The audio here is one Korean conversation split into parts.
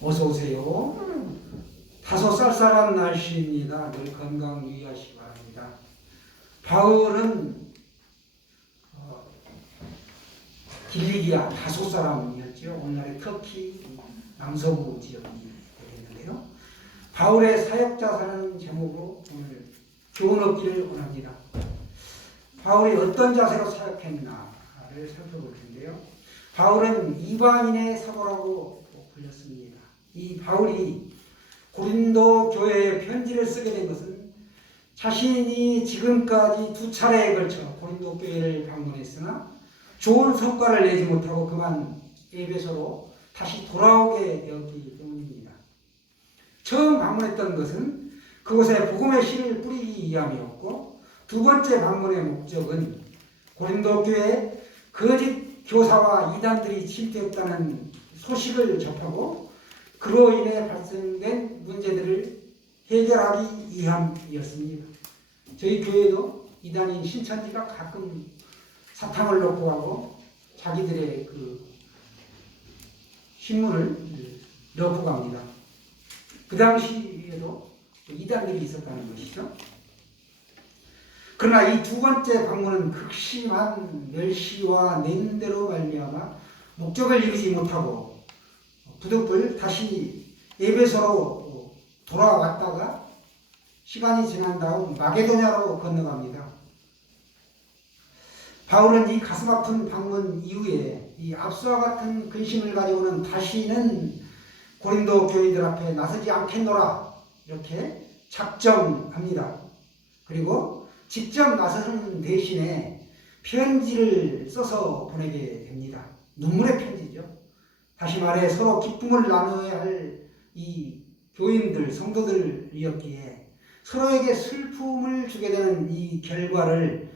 어서 오세요. 다소 쌀쌀한 날씨입니다. 늘 건강 유의하시기 바랍니다. 바울은 길리기아 다소 사람이었죠. 오늘날의 터키 남서부 지역이 되겠는데요. 바울의 사역자라는 제목으로 오늘 교훈 얻기를 원합니다. 바울이 어떤 자세로 사역했나를 살펴볼 텐데요. 바울은 이방인의 사도라고 불렸습니다. 이 바울이 고린도 교회에 편지를 쓰게 된 것은 자신이 지금까지 2차례에 걸쳐 고린도 교회를 방문했으나 좋은 성과를 내지 못하고 그만 에베소로 다시 돌아오게 되었기 때문입니다. 처음 방문했던 것은 그곳에 복음의 씨를 뿌리기 위함이었고, 두 번째 방문의 목적은 고린도 교회에 거짓 교사와 이단들이 침투했다는 소식을 접하고 그로 인해 발생된 문제들을 해결하기 위함이었습니다. 저희 교회도 이단인 신천지가 가끔 사탕을 놓고 하고 자기들의 그 신문을 넣고 갑니다. 그 당시에도 이단들이 있었다는 것이죠. 그러나 이 두 번째 방문은 극심한 멸시와 냉대로 말미암아 목적을 이루지 못하고 부득불 다시 에베소로 돌아왔다가 시간이 지난 다음 마게도냐로 건너갑니다. 바울은 이 가슴 아픈 방문 이후에 이 앞서와 같은 근심을 가지고는 다시는 고린도 교인들 앞에 나서지 않겠노라 이렇게 작정합니다. 그리고 직접 나서는 대신에 편지를 써서 보내게 됩니다. 눈물의 편지죠. 다시 말해 서로 기쁨을 나눠야 할 이 교인들, 성도들이었기에 서로에게 슬픔을 주게 되는 이 결과를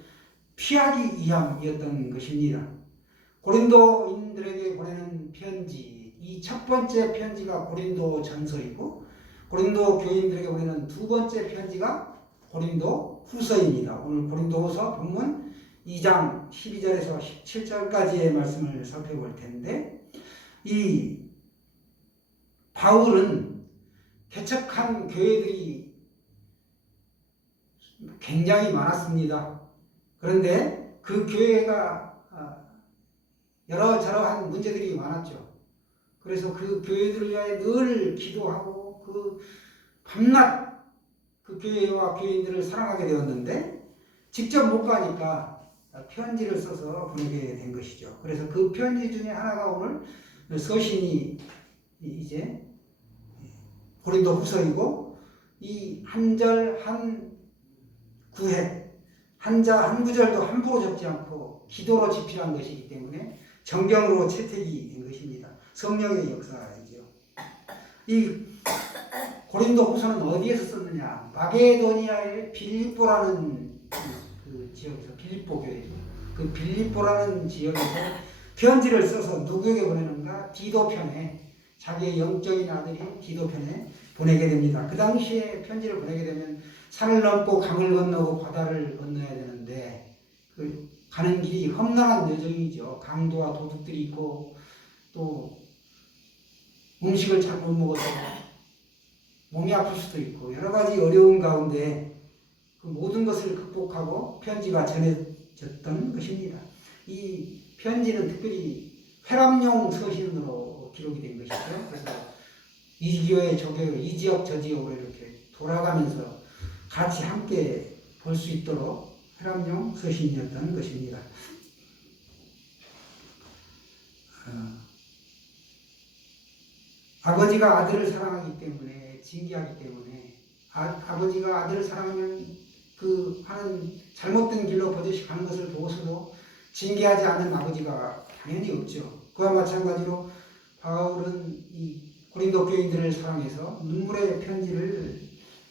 피하기 위함이었던 것입니다. 고린도인들에게 보내는 편지, 이 첫 번째 편지가 고린도 전서이고 고린도 교인들에게 보내는 두 번째 편지가 고린도 후서입니다. 오늘 고린도 후서 본문 2장 12절에서 17절까지의 말씀을 살펴볼 텐데, 이 바울은 개척한 교회들이 굉장히 많았습니다. 그런데 그 교회가 여러저러한 문제들이 많았죠. 그래서 그 교회들을 위하여 늘 기도하고 그 밤낮 그 교회와 교인들을 사랑하게 되었는데 직접 못 가니까 편지를 써서 보내게 된 것이죠. 그래서 그 편지 중에 하나가 오늘 서신이 이제 고린도 후서이고, 이 한 절 한 구획 한자 한 구절도 함부로 적지 않고 기도로 집필한 것이기 때문에 정경으로 채택이 된 것입니다. 성령의 역사이죠. 이 고린도 후서는 어디에서 썼느냐? 마게도니아의 빌립보라는 그 지역에서, 빌립보 교회죠. 그 빌립보라는 지역에서 편지를 써서 누구에게 보내는가? 디도편에, 자기의 영적인 아들이 디도편에 보내게 됩니다. 그 당시에 편지를 보내게 되면 산을 넘고 강을 건너고 바다를 건너야 되는데 그 가는 길이 험난한 여정이죠. 강도와 도둑들이 있고 또 음식을 잘 못 먹어서 몸이 아플 수도 있고 여러 가지 어려운 가운데 그 모든 것을 극복하고 편지가 전해졌던 것입니다. 이 편지는 특별히 회람용 서신으로 기록이 된 것이죠. 그래서 이 교회 저 교회, 이 지역 저 지역으로 이렇게 돌아가면서 같이 함께 볼 수 있도록 회람용 서신이었던 것입니다. 아버지가 아들을 사랑하기 때문에, 징계하기 때문에, 아버지가 아들을 사랑하면 그 하는 잘못된 길로 버젓이 가는 것을 보고서도 징계하지 않는 아버지가 당연히 없죠. 그와 마찬가지로 바울은 이 고린도 교인들을 사랑해서 눈물의 편지를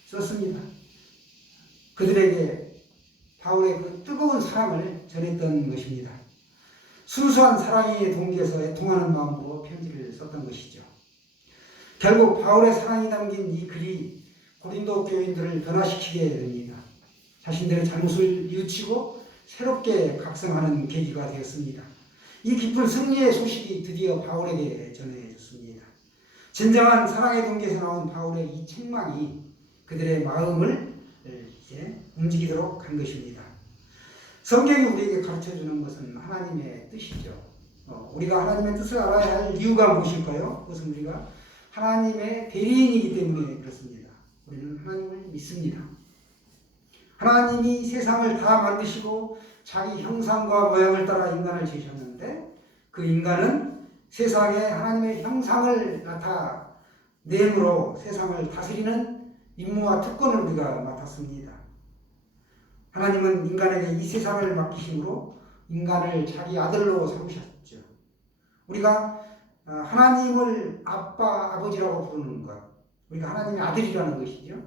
썼습니다. 그들에게 바울의 그 뜨거운 사랑을 전했던 것입니다. 순수한 사랑의 동기에서 애통하는 마음으로 편지를 썼던 것이죠. 결국 바울의 사랑이 담긴 이 글이 고린도 교인들을 변화시키게 됩니다. 자신들의 잘못을 뉘우치고 새롭게 각성하는 계기가 되었습니다. 이 기쁜 승리의 소식이 드디어 바울에게 전해졌습니다. 진정한 사랑의 동기에서 나온 바울의 이 책망이 그들의 마음을 이제 움직이도록 한 것입니다. 성경이 우리에게 가르쳐주는 것은 하나님의 뜻이죠. 우리가 하나님의 뜻을 알아야 할 이유가 무엇일까요? 그것은 우리가 하나님의 대리인이기 때문에 그렇습니다. 우리는 하나님을 믿습니다. 하나님이 세상을 다 만드시고 자기 형상과 모양을 따라 인간을 지으셨는데 그 인간은 세상에 하나님의 형상을 나타내므로 세상을 다스리는 임무와 특권을 우리가 맡았습니다. 하나님은 인간에게 이 세상을 맡기심으로 인간을 자기 아들로 삼으셨죠. 우리가 하나님을 아빠, 아버지라고 부르는 것, 우리가 하나님의 아들이라는 것이죠.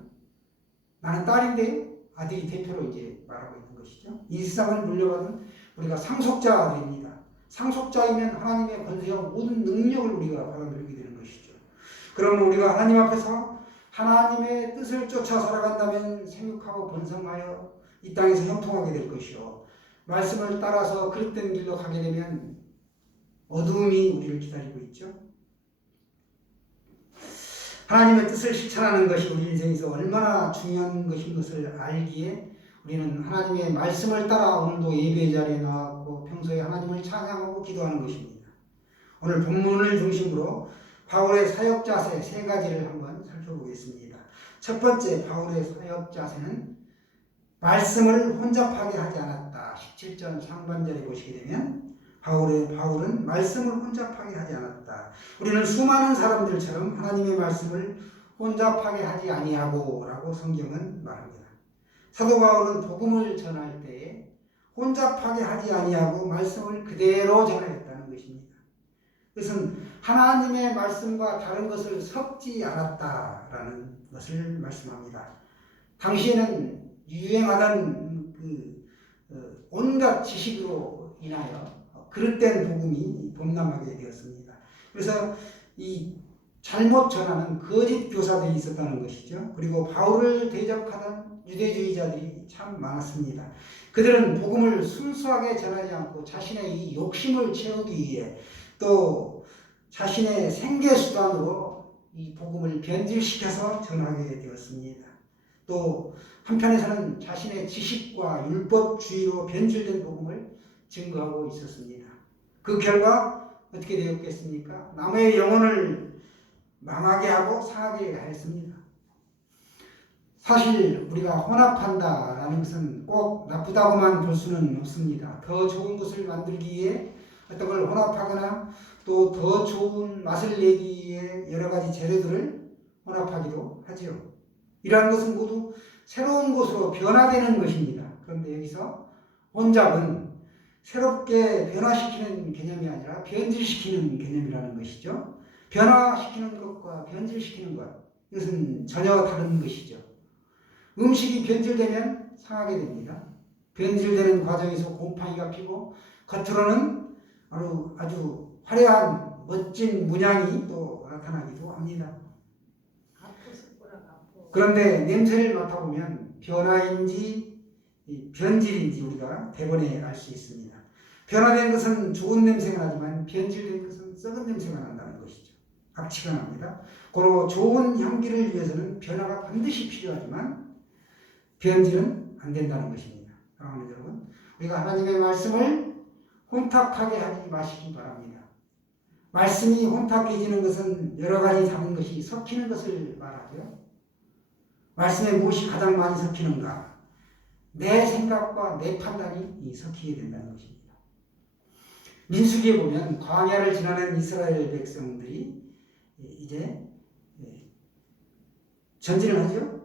나는 딸인데 아들이 대표로 이제 말하고 있는 것이죠. 이 세상을 물려받은 우리가 상속자들입니다. 상속자이면 하나님의 권세와 모든 능력을 우리가 받아들이게 되는 것이죠. 그러면 우리가 하나님 앞에서 하나님의 뜻을 쫓아 살아간다면 생육하고 번성하여 이 땅에서 형통하게 될 것이요. 말씀을 따라서 그릇된 길로 가게 되면 어두움이 우리를 기다리고 있죠. 하나님의 뜻을 실천하는 것이 우리 인생에서 얼마나 중요한 것인 것을 알기에 우리는 하나님의 말씀을 따라 오늘도 예배 자리에 나왔고 평소에 하나님을 찬양하고 기도하는 것입니다. 오늘 본문을 중심으로 바울의 사역 자세 세 가지를 한번 살펴보겠습니다. 첫 번째 바울의 사역 자세는 말씀을 혼잡하게 하지 않았다. 17절 상반절에 보시게 되면 바울은 말씀을 혼잡하게 하지 않았다. 우리는 수많은 사람들처럼 하나님의 말씀을 혼잡하게 하지 아니하고 라고 성경은 말합니다. 사도 바울은 복음을 전할 때에 혼잡하게 하지 아니하고 말씀을 그대로 전하였다는 것입니다. 그것은 하나님의 말씀과 다른 것을 섞지 않았다라는 것을 말씀합니다. 당시에는 유행하던 온갖 지식으로 인하여 그릇된 복음이 범람하게 되었습니다. 그래서 이 잘못 전하는 거짓 교사들이 있었다는 것이죠. 그리고 바울을 대적하던 유대주의자들이 참 많았습니다. 그들은 복음을 순수하게 전하지 않고 자신의 이 욕심을 채우기 위해 또 자신의 생계수단으로 이 복음을 변질시켜서 전하게 되었습니다. 또 한편에서는 자신의 지식과 율법주의로 변질된 복음을 증거하고 있었습니다. 그 결과 어떻게 되었겠습니까? 남의 영혼을 망하게 하고 상하게 하였습니다. 사실 우리가 혼합한다라는 것은 꼭 나쁘다고만 볼 수는 없습니다. 더 좋은 것을 만들기 위해 어떤 걸 혼합하거나 또 더 좋은 맛을 내기 위해 여러 가지 재료들을 혼합하기도 하지요. 이러한 것은 모두 새로운 것으로 변화되는 것입니다. 그런데 여기서 혼잡은 새롭게 변화시키는 개념이 아니라 변질시키는 개념이라는 것이죠. 변화시키는 것과 변질시키는 것, 이것은 전혀 다른 것이죠. 음식이 변질되면 상하게 됩니다. 변질되는 과정에서 곰팡이가 피고 겉으로는 아주 화려한 멋진 문양이 또 나타나기도 합니다. 그런데 냄새를 맡아보면 변화인지 변질인지 우리가 대번에 알 수 있습니다. 변화된 것은 좋은 냄새가 나지만 변질된 것은 썩은 냄새가 난다는 것이죠. 악취가 납니다. 고로 좋은 향기를 위해서는 변화가 반드시 필요하지만 변질은 안 된다는 것입니다. 사랑하는 여러분, 우리가 하나님의 말씀을 혼탁하게 하지 마시기 바랍니다. 말씀이 혼탁해지는 것은 여러 가지 다른 것이 섞이는 것을 말하죠. 말씀에 무엇이 가장 많이 섞이는가? 내 생각과 내 판단이 섞이게 된다는 것입니다. 민수기에 보면 광야를 지나는 이스라엘 백성들이 이제 전진을 하죠.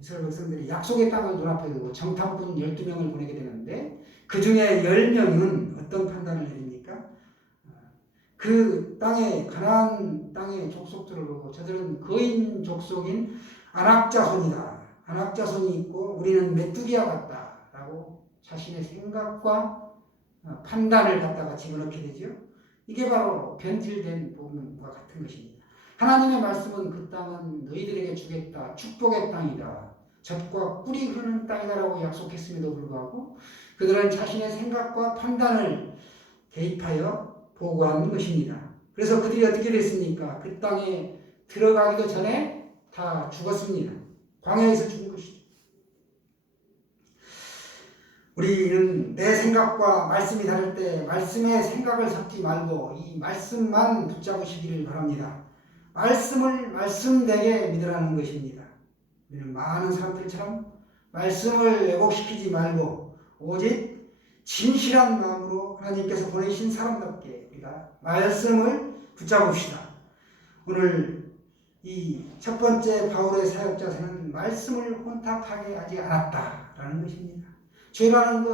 이스라엘 백성들이 약속의 땅을 눈앞에 두고 정탐꾼 12명을 보내게 되는데 그 중에 10명은 어떤 판단을 내립니까? 그 땅에 가나안 땅의 족속들을 보고 저들은 거인 족속인 안악자손이다. 안악자손이 있고 우리는 메뚜기와 같다라고 자신의 생각과 판단을 갖다가 집어넣게 되죠. 이게 바로 변질된 복음과 같은 것입니다. 하나님의 말씀은 그 땅은 너희들에게 주겠다. 축복의 땅이다. 젖과 꿀이 흐르는 땅이다라고 약속했음에도 불구하고 그들은 자신의 생각과 판단을 개입하여 보고하는 것입니다. 그래서 그들이 어떻게 됐습니까? 그 땅에 들어가기도 전에 다 죽었습니다. 광야에서 죽은 것이죠. 우리는 내 생각과 말씀이 다를 때 말씀에 생각을 섞지 말고 이 말씀만 붙잡으시기를 바랍니다. 말씀을 말씀되게 믿으라는 것입니다. 우리는 많은 사람들처럼 말씀을 왜곡시키지 말고 오직 진실한 마음으로 하나님께서 보내신 사람답게 우리가 말씀을 붙잡읍시다. 오늘 이 첫 번째 바울의 사역 자세는 말씀을 혼탁하게 하지 않았다라는 것입니다. 죄라는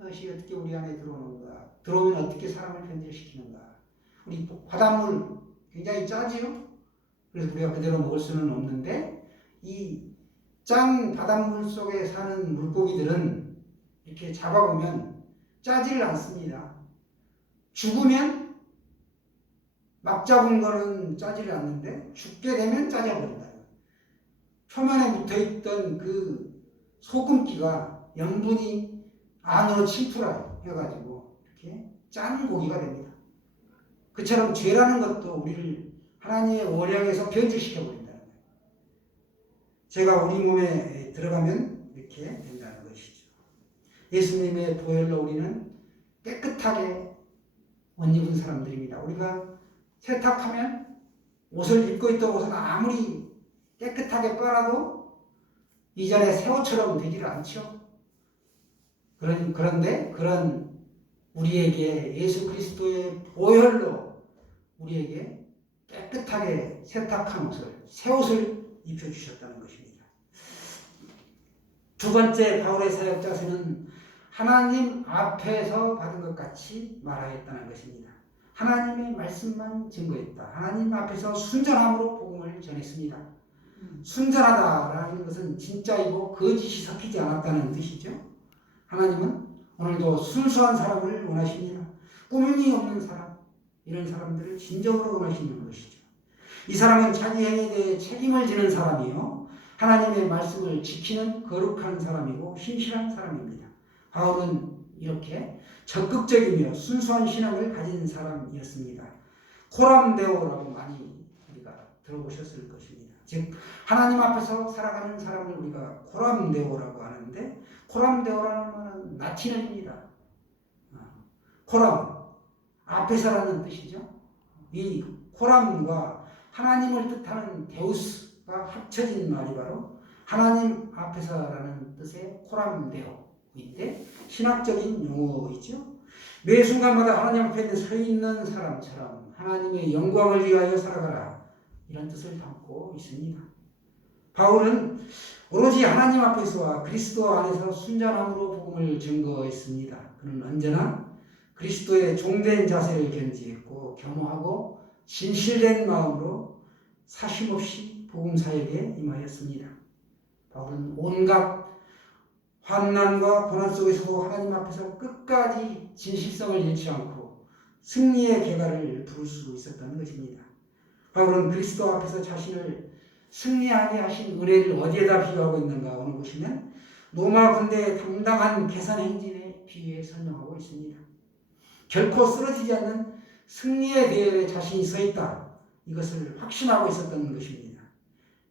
것이 어떻게 우리 안에 들어오는가? 들어오면 어떻게 사람을 변질시키는가? 우리 바닷물 굉장히 짜지요? 그래서 우리가 그대로 먹을 수는 없는데 이 짠 바닷물 속에 사는 물고기들은 이렇게 잡아보면 짜지를 않습니다. 죽으면 막 잡은 거는 짜지를 않는데 죽게 되면 짜져버린다. 표면에 붙어있던 그 소금기가 염분이 안으로 침투를 해가지고 이렇게 짠 고기가 됩니다. 그처럼 죄라는 것도 우리를 하나님의 원형에서 변질시켜 버린다는 거예요. 제가 우리 몸에 들어가면 이렇게 된다는 것이죠. 예수님의 보혈로 우리는 깨끗하게 옷 입은 사람들입니다. 우리가 세탁하면 옷을 입고 있던 옷은 아무리 깨끗하게 빨아도 이전에 새 옷처럼 되지를 않죠. 그런데 그런 우리에게 예수 그리스도의 보혈로 우리에게 깨끗하게 세탁한 옷을, 새 옷을 입혀주셨다는 것입니다. 두 번째 바울의 사역 자세는 하나님 앞에서 받은 것 같이 말하였다는 것입니다. 하나님의 말씀만 증거했다. 하나님 앞에서 순전함으로 복음을 전했습니다. 순전하다라는 것은 진짜이고 거짓이 섞이지 않았다는 뜻이죠. 하나님은 오늘도 순수한 사람을 원하십니다. 꾸밈이 없는 사람, 이런 사람들을 진정으로 원하시는 것이죠. 이 사람은 자기 행위에 대해 책임을 지는 사람이요, 하나님의 말씀을 지키는 거룩한 사람이고 신실한 사람입니다. 바울은 이렇게 적극적이며 순수한 신앙을 가진 사람이었습니다. 코람데오라고 많이 우리가 들어보셨을 것입니다. 즉 하나님 앞에서 살아가는 사람을 우리가 코람데오라고 하는데, 코람데오라는 말은 라틴어입니다. 코람, 앞에서라는 뜻이죠. 이 코람과 하나님을 뜻하는 데우스가 합쳐진 말이 바로 하나님 앞에서라는 뜻의 코람데오인데, 신학적인 용어이죠. 매 순간마다 하나님 앞에 서 있는 사람처럼 하나님의 영광을 위하여 살아가라, 이런 뜻을 담고 있습니다. 바울은 오로지 하나님 앞에서와 그리스도 안에서 순전함으로 복음을 증거했습니다. 그는 언제나 그리스도의 종된 자세를 견지했고 겸허하고 진실된 마음으로 사심없이 복음 사역에 임하였습니다. 바울은 온갖 환난과 고난 속에서도 하나님 앞에서 끝까지 진실성을 잃지 않고 승리의 계가를 부를 수 있었다는 것입니다. 바울은 그리스도 앞에서 자신을 승리하게 하신 은혜를 어디에다 비유하고 있는가 하는 보시면 로마 군대의 당당한 개선 행진에 비유해 설명하고 있습니다. 결코 쓰러지지 않는 승리의 대열에 자신이 서 있다, 이것을 확신하고 있었던 것입니다.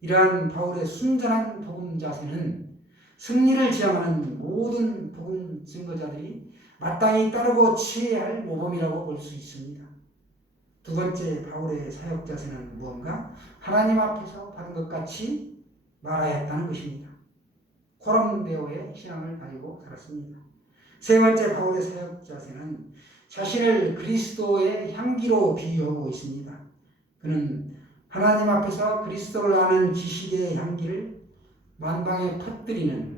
이러한 바울의 순전한 복음 자세는 승리를 지향하는 모든 복음 증거자들이 마땅히 따르고 취해야 할 모범이라고 볼 수 있습니다. 두 번째 바울의 사역 자세는 무언가? 하나님 앞에서 받은 것 같이 말하였다는 것입니다. 코람데오의 신앙을 가지고 살았습니다. 세 번째 바울의 사역 자세는 자신을 그리스도의 향기로 비유하고 있습니다. 그는 하나님 앞에서 그리스도를 아는 지식의 향기를 만방에 퍼뜨리는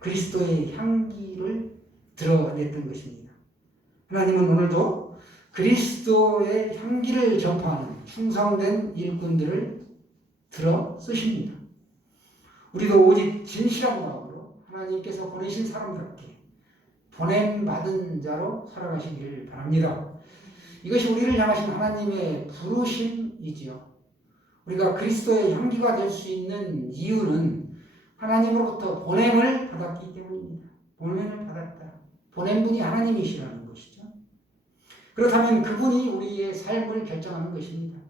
그리스도의 향기를 드러냈던 것입니다. 하나님은 오늘도 그리스도의 향기를 전파하는 충성된 일꾼들을 들어 쓰십니다. 우리도 오직 진실한 마음으로 하나님께서 보내신 사람답게 보냄받은 자로 살아가시기를 바랍니다. 이것이 우리를 향하신 하나님의 부르심이지요. 우리가 그리스도의 향기가 될 수 있는 이유는 하나님으로부터 보냄을 받았기 때문입니다. 보냄을 받았다. 보낸 분이 하나님이시라는 것이죠. 그렇다면 그분이 우리의 삶을 결정하는 것입니다.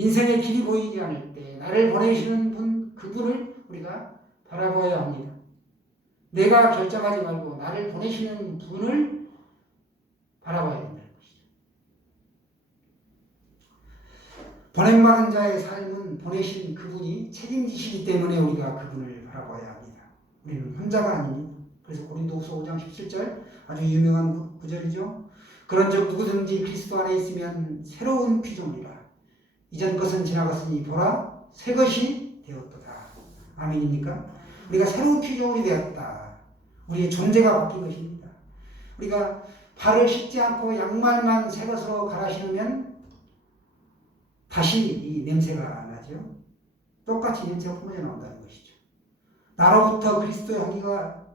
인생의 길이 보이지 않을 때 나를 보내시는 분, 그분을 우리가 바라봐야 합니다. 내가 결정하지 말고 나를 보내시는 분을 바라봐야 된다는 것이죠. 보냄받은 자의 삶은 보내신 그분이 책임지시기 때문에 우리가 그분을 바라봐야 합니다. 우리는 혼자가 아닙니다. 그래서 고린도후서 5장 17절 아주 유명한 구절이죠. 그런즉 누구든지 그리스도 안에 있으면 새로운 피조물이라. 이전 것은 지나갔으니 보라 새 것이 되었도다. 아멘입니까? 우리가 새로운 피조물이 되었다. 우리의 존재가 바뀐 것입니다. 우리가 발을 씻지 않고 양말만 새 것으로 갈아 신으면 다시 이 냄새가 나죠. 똑같이 냄새가 뿜어져 나온다는 것이죠. 나로부터 그리스도의 향기가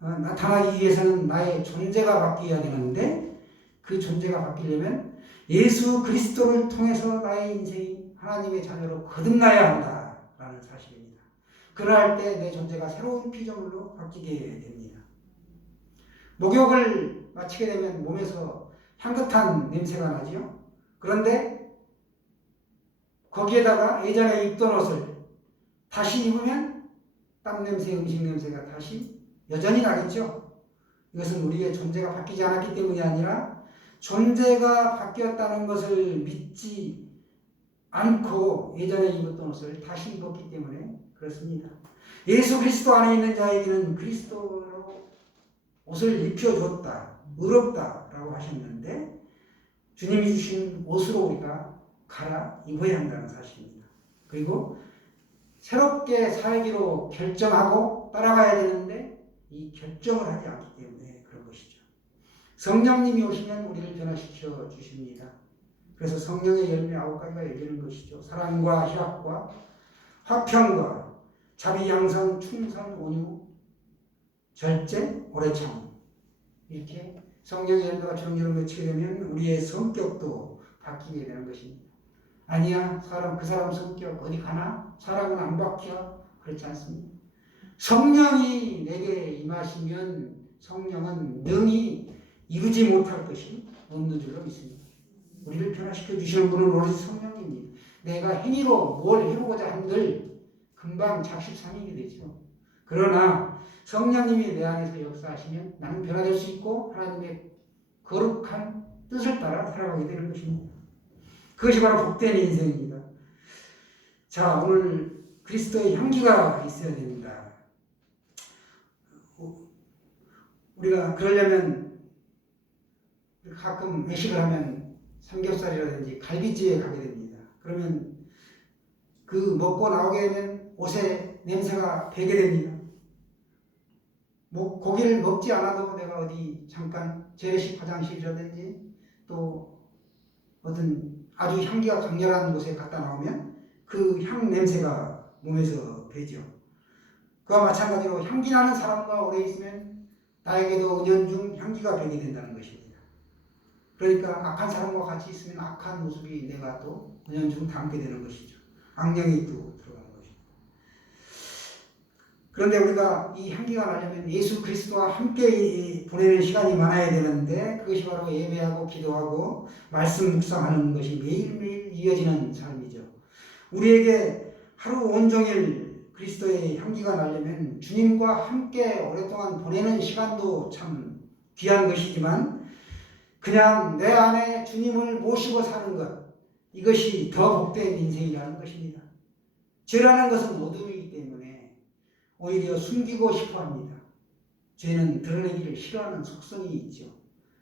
나타나기 위해서는 나의 존재가 바뀌어야 되는데 그 존재가 바뀌려면 예수 그리스도를 통해서 나의 인생이 하나님의 자녀로 거듭나야 한다라는 사실입니다. 그러할 때 내 존재가 새로운 피조물로 바뀌게 됩니다. 목욕을 마치게 되면 몸에서 향긋한 냄새가 나죠. 그런데 거기에다가 예전에 입던 옷을 다시 입으면 땀 냄새, 음식 냄새가 다시 여전히 나겠죠. 이것은 우리의 존재가 바뀌지 않았기 때문이 아니라 존재가 바뀌었다는 것을 믿지 않고 예전에 입었던 옷을 다시 입었기 때문에 그렇습니다. 예수 그리스도 안에 있는 자에게는 그리스도로 옷을 입혀줬다, 의롭다라고 하셨는데 주님이 주신 옷으로 우리가 갈아 입어야 한다는 사실입니다. 그리고 새롭게 살기로 결정하고 따라가야 되는데 이 결정을 하지 않기 때문에 그런 것이죠. 성령님이 오시면 우리를 변화시켜 주십니다. 그래서 성령의 열매 9가지가 열리는 것이죠. 사랑과 희락과 화평과 자비, 양선, 충성, 온유, 절제, 오래 참. 이렇게 성령의 열매가 주렁주렁 맺히게 되면 우리의 성격도 바뀌게 되는 것입니다. 아니야, 그 사람 성격 어디 가나? 사람은 안 바뀌어. 그렇지 않습니다. 성령이 내게 임하시면 성령은 능히 이루지 못할 것이 없는 줄로 믿습니다. 우리를 변화시켜 주시는 분은 오로지 성령입니다. 내가 행위로 뭘 해보고자 한들 금방 작십삼일이 되죠. 그러나 성령님이 내 안에서 역사하시면 나는 변화될 수 있고 하나님의 거룩한 뜻을 따라 살아가게 되는 것입니다. 그것이 바로 복된 인생입니다. 자, 오늘 그리스도의 향기가 있어야 됩니다. 우리가 그러려면 가끔 외식을 하면 삼겹살이라든지 갈비집에 가게 됩니다. 그러면 그 먹고 나오게 되면 옷에 냄새가 배게 됩니다. 고기를 먹지 않아도 내가 어디 잠깐 재래식 화장실이라든지 또 어떤 아주 향기가 강렬한 곳에 갔다 나오면 그 향 냄새가 몸에서 배죠. 그와 마찬가지로 향기 나는 사람과 오래 있으면 나에게도 은연중 향기가 배게 된다는 것입니다. 그러니까 악한 사람과 같이 있으면 악한 모습이 내가 또 은연중 담게 되는 것이죠. 악령이 또 들어가는 것입니다. 그런데 우리가 이 향기가 나려면 예수 그리스도와 함께 보내는 시간이 많아야 되는데 그것이 바로 예배하고 기도하고 말씀 묵상하는 것이 매일매일 이어지는 삶이죠. 우리에게 하루 온종일 그리스도의 향기가 나려면 주님과 함께 오랫동안 보내는 시간도 참 귀한 것이지만 그냥 내 안에 주님을 모시고 사는 것, 이것이 더 복된 인생이라는 것입니다. 죄라는 것은 어둠이기 때문에 오히려 숨기고 싶어 합니다. 죄는 드러내기를 싫어하는 속성이 있죠.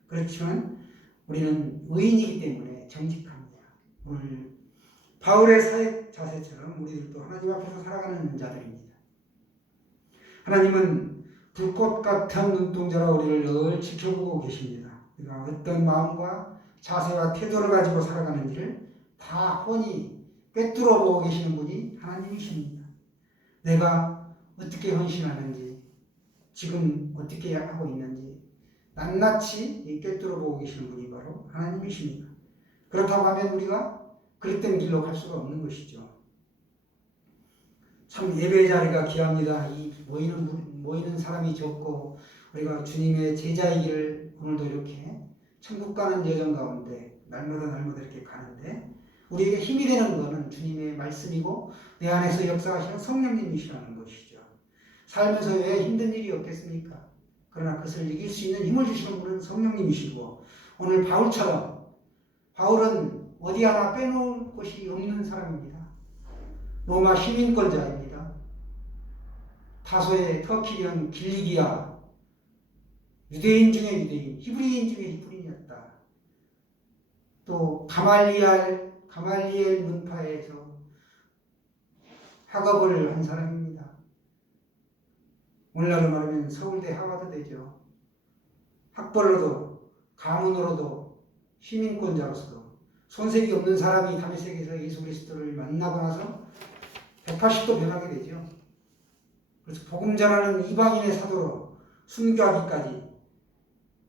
그렇지만 우리는 의인이기 때문에 정직합니다. 오늘 바울의 사역 자세처럼 우리들도 하나님 앞에서 살아가는 자들입니다. 하나님은 불꽃 같은 눈동자로 우리를 늘 지켜보고 계십니다. 우리가 어떤 마음과 자세와 태도를 가지고 살아가는지를 다 훤히 꿰뚫어 보고 계시는 분이 하나님이십니다. 내가 어떻게 헌신하는지, 지금 어떻게 하고 있는지 낱낱이 꿰뚫어 보고 계시는 분이 바로 하나님이십니다. 그렇다고 하면 우리가 그릇된 길로 갈 수가 없는 것이죠. 참 예배 자리가 귀합니다. 이 모이는 사람이 적고 우리가 주님의 제자이기를 오늘도 이렇게 천국 가는 여정 가운데 날마다 이렇게 가는데 우리에게 힘이 되는 것은 주님의 말씀이고 내 안에서 역사하시는 성령님이시라는 것이죠. 살면서 왜 힘든 일이 없겠습니까? 그러나 그것을 이길 수 있는 힘을 주시는 분은 성령님이시고 오늘 바울처럼 바울은 어디 하나 빼놓을 곳이 없는 사람입니다. 로마 시민권자입니다. 다소의 터키령 길리기아 유대인 중에 유대인, 히브리인 중에 히브리인이었다. 또 가말리엘 문파에서 학업을 한 사람입니다. 오늘날로 말하면 서울대 하버드대죠. 학벌로도 가문으로도 시민권자로서도 손색이 없는 사람이 다메섹에서 예수 그리스도를 만나고 나서 180도 변하게 되죠. 그래서 복음 전하는 이방인의 사도로 순교하기까지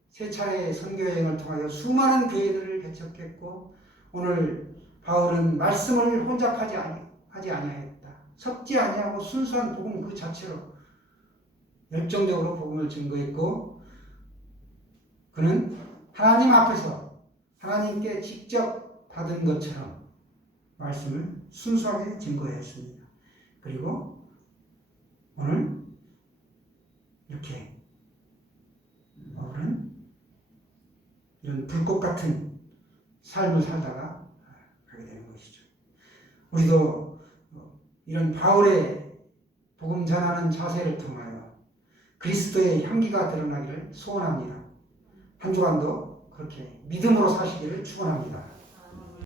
세 차례의 선교 여행을 통하여 수많은 교회들을 개척했고 오늘 바울은 말씀을 혼잡하지 아니하였다. 섞지 아니하고 순수한 복음 그 자체로 열정적으로 복음을 증거했고 그는 하나님 앞에서 하나님께 직접 받은 것처럼 말씀을 순수하게 증거했습니다. 그리고 오늘 이렇게 바울은 이런 불꽃 같은 삶을 살다가 가게 되는 것이죠. 우리도 이런 바울의 복음 전하는 자세를 통하여 그리스도의 향기가 드러나기를 소원합니다. 한 주간도 그렇게 믿음으로 사시기를 축원합니다.